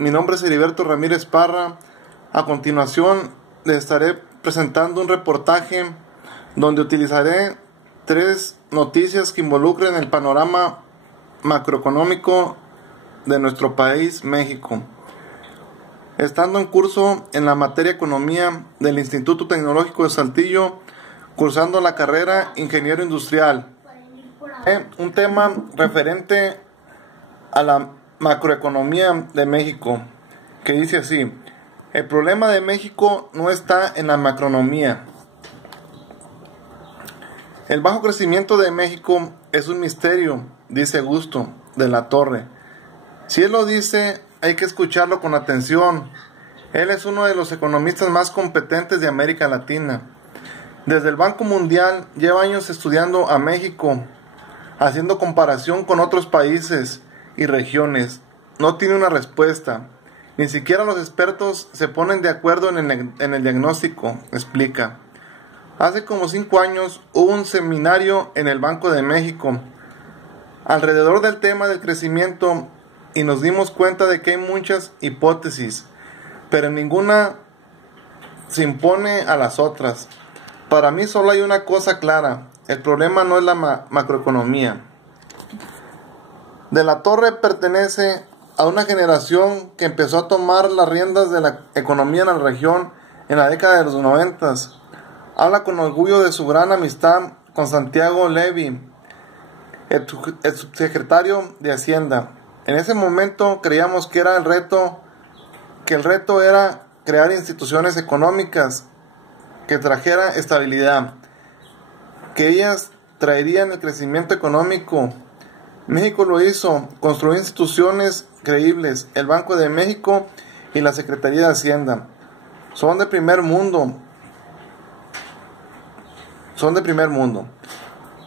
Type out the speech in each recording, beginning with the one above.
Mi nombre es Heriberto Ramírez Parra. A continuación les estaré presentando un reportaje donde utilizaré 3 noticias que involucren el panorama macroeconómico de nuestro país, México. Estando en curso en la materia Economía del Instituto Tecnológico de Saltillo, cursando la carrera Ingeniero Industrial. Un tema referente a la macroeconomía de México, que dice así: el problema de México no está en la macroeconomía. El bajo crecimiento de México es un misterio, dice Augusto de la Torre. Si él lo dice, hay que escucharlo con atención. Él es uno de los economistas más competentes de América Latina. Desde el Banco Mundial lleva años estudiando a México, haciendo comparación con otros países y regiones. No tiene una respuesta. Ni siquiera los expertos se ponen de acuerdo en el diagnóstico, explica. Hace como 5 años hubo un seminario en el Banco de México alrededor del tema del crecimiento y nos dimos cuenta de que hay muchas hipótesis, pero ninguna se impone a las otras. Para mí solo hay una cosa clara: el problema no es la macroeconomía. De la Torre pertenece a una generación que empezó a tomar las riendas de la economía en la región en la década de los 90. Habla con orgullo de su gran amistad con Santiago Levy, el subsecretario de Hacienda. En ese momento creíamos que el reto era crear instituciones económicas que trajeran estabilidad, que ellas traerían el crecimiento económico. México lo hizo, construyó instituciones creíbles, el Banco de México y la Secretaría de Hacienda. Son de primer mundo.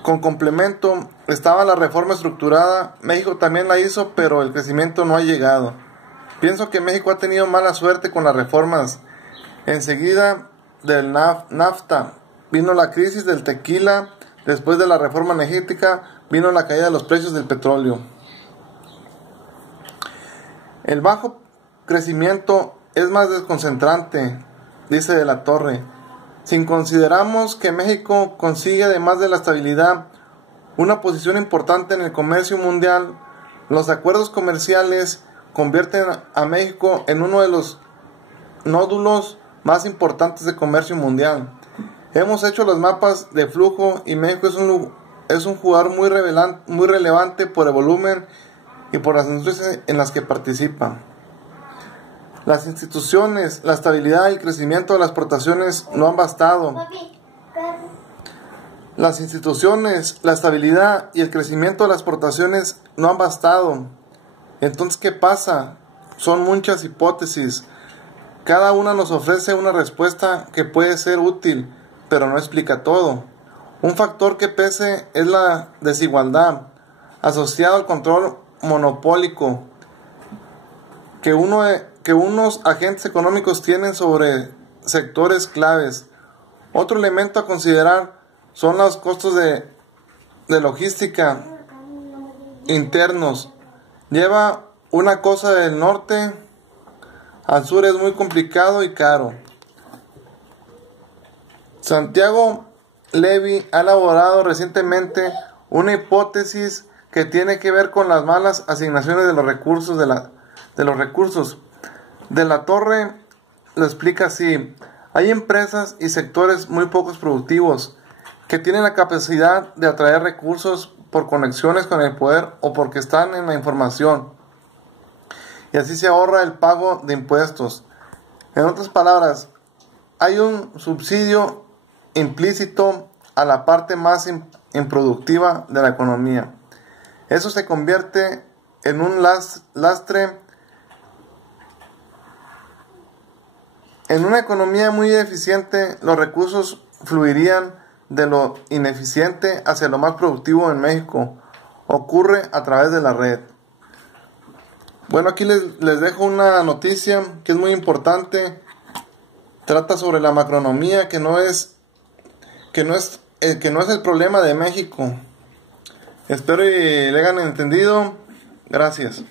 Con complemento estaba la reforma estructurada. México también la hizo, pero el crecimiento no ha llegado. Pienso que México ha tenido mala suerte con las reformas. Enseguida del NAFTA vino la crisis del tequila. Después de la reforma energética vino la caída de los precios del petróleo. El bajo crecimiento es más desconcentrante, dice de la Torre. Si consideramos que México consigue, además de la estabilidad, una posición importante en el comercio mundial, los acuerdos comerciales convierten a México en uno de los nódulos más importantes de comercio mundial. Hemos hecho los mapas de flujo y México es un jugador muy relevante por el volumen y por las industrias en las que participa. Las instituciones, la estabilidad y el crecimiento de las exportaciones no han bastado. Las instituciones, la estabilidad y el crecimiento de las exportaciones no han bastado. Entonces, ¿qué pasa? Son muchas hipótesis. Cada una nos ofrece una respuesta que puede ser útil, pero no explica todo. Un factor que pese es la desigualdad, asociado al control monopólico que unos agentes económicos tienen sobre sectores claves. Otro elemento a considerar son los costos de logística internos. Lleva una cosa del norte al sur, es muy complicado y caro. Santiago Levy ha elaborado recientemente una hipótesis que tiene que ver con las malas asignaciones de los recursos. De la Torre lo explica así: hay empresas y sectores muy pocos productivos que tienen la capacidad de atraer recursos por conexiones con el poder o porque están en la información, y así se ahorra el pago de impuestos. En otras palabras, hay un subsidio implícito a la parte más improductiva de la economía. Eso se convierte en un lastre. En una economía muy eficiente, los recursos fluirían de lo ineficiente hacia lo más productivo en México. Ocurre a través de la red. Bueno, aquí les dejo una noticia que es muy importante. Trata sobre la macroeconomía, que no es el problema de México. Espero y le hayan entendido. Gracias.